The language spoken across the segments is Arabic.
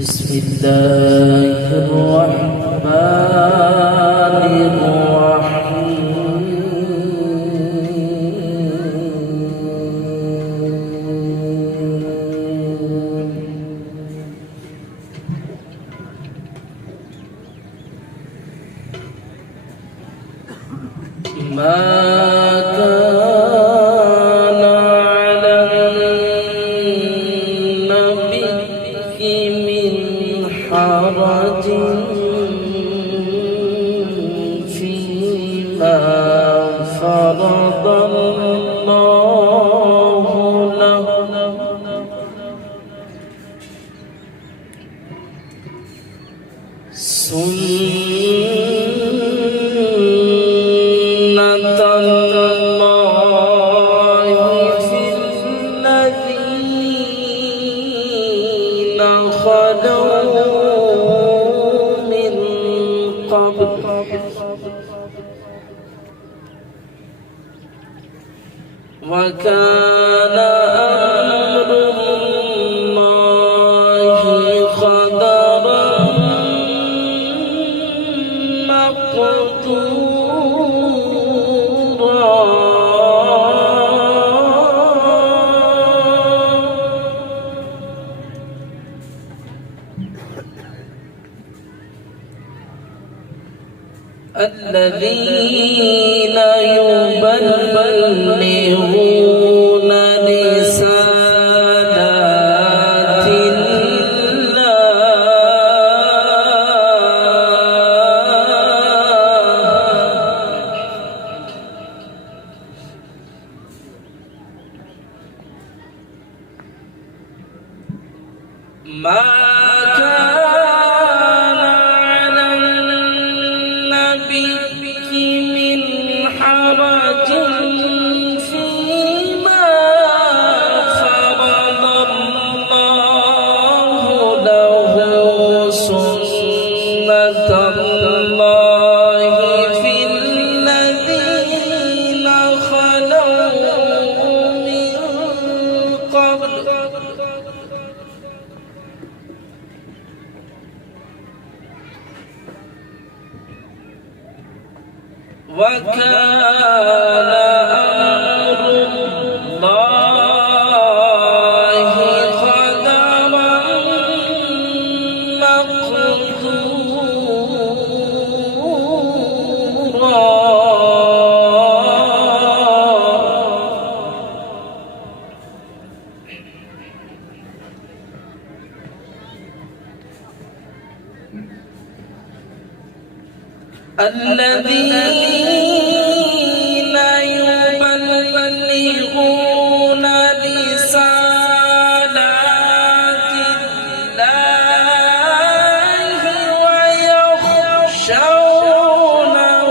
بسم الله الرحمن الرحيم ما كان على النبي من حرج فيما فرض الله له سنة الله في الذين خلوا من قبل وكان أمر الله قدرا مقدورا الذين يبلغون رسالات الله ما كان على النبي من حرج فيما فرض الله له سنة الله في الذين خلوا من قبل وكان أمر الله قدرا مقدورا الذين يبلغون رسالات الله ويخشونه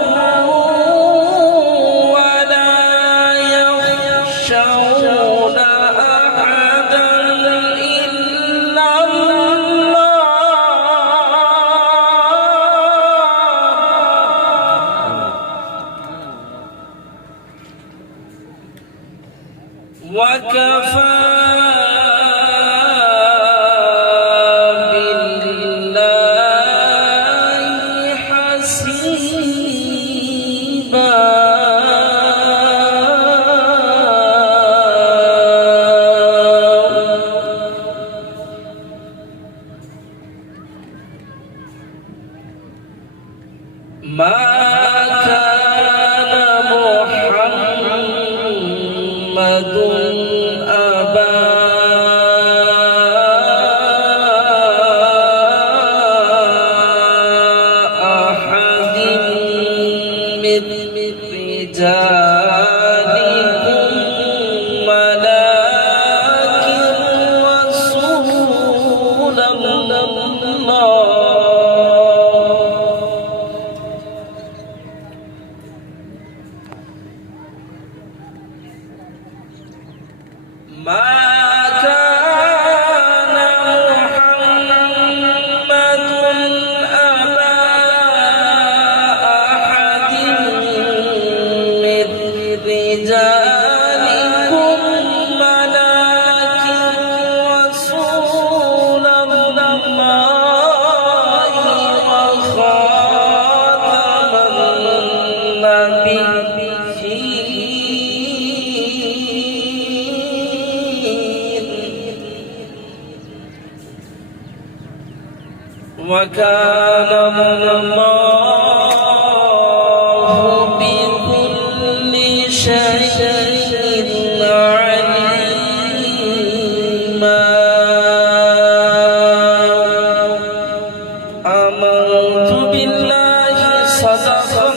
ولا يخشون أحدا إلا وكفى بالله حسيبا ما كان محمد أبا أحد من رجالكم ولكن رسول الله ما كان محمد أبا أحد من رجالكم ولكن رسول الله وكان الله بكل شيء عليما آمنت بالله صدق